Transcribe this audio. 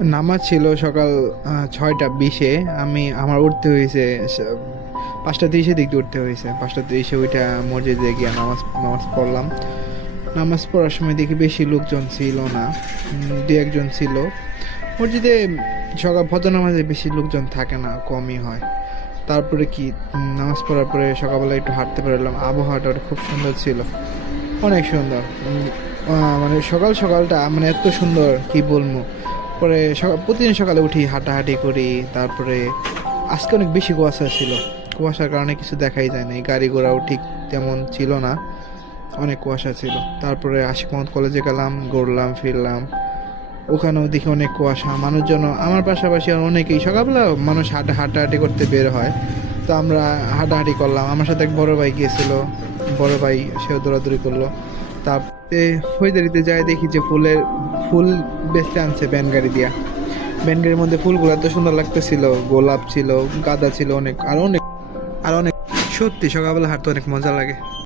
নামাজ ছিল সকাল ছয়টা বিশে। আমি, আমার উঠতে হয়েছে পাঁচটা তিরিশে দিক উঠতে হয়েছে পাঁচটা তিরিশে ওইটা মসজিদে গিয়ে নামাজ নামাজ পড়লাম। নামাজ পড়ার সময় দেখি বেশি লোকজন ছিল না দু একজন ছিল। মসজিদে সকাল ভদ্র নামাজে বেশি লোকজন থাকে না, কমই হয়। তারপরে কি নামাজ পড়ার পরে সকালবেলা একটু হাঁটতে পারলাম আবহাওয়াটা ওটা খুব সুন্দর ছিল। অনেক সুন্দর। মানে সকাল সকালটা মানে এত সুন্দর, কি বলব? পরে প্রতিদিন সকালে উঠি, হাঁটাহাঁটি করি, তারপরে আজকে অনেক বেশি কুয়াশা ছিল। কুয়াশার কারণে কিছু দেখাই যায় না গাড়ি ঘোড়াও ঠিক তেমন ছিল না। অনেক কুয়াশা ছিল। তারপরে আশিক মোহাম্মদ কলেজে গেলাম, ঘুরলাম, ফিরলাম। ওখানেও দেখি অনেক কুয়াশা। মানুষজন, আমার পাশাপাশি আর অনেকেই সকালবেলা মানুষ হাঁটা, হাঁটাহাঁটি করতে বের হয়। তো আমরা হাঁটাহাঁটি করলাম। আমার সাথে এক বড় ভাই গিয়েছিল। বড় ভাই সেও দৌড়াদৌড়ি করল। তারপরে হইদারিতে যাই দেখি যে ফুলের ফুল বেচতে আনছে ব্যান গাড়ি দিয়া। ব্যান গাড়ির মধ্যে ফুলগুলো এত সুন্দর লাগতেছিল, গোলাপ ছিল, গাঁদা ছিল অনেক, আর অনেক আর অনেক। সত্যি, সকালবেলা হাঁটতে অনেক মজা লাগে।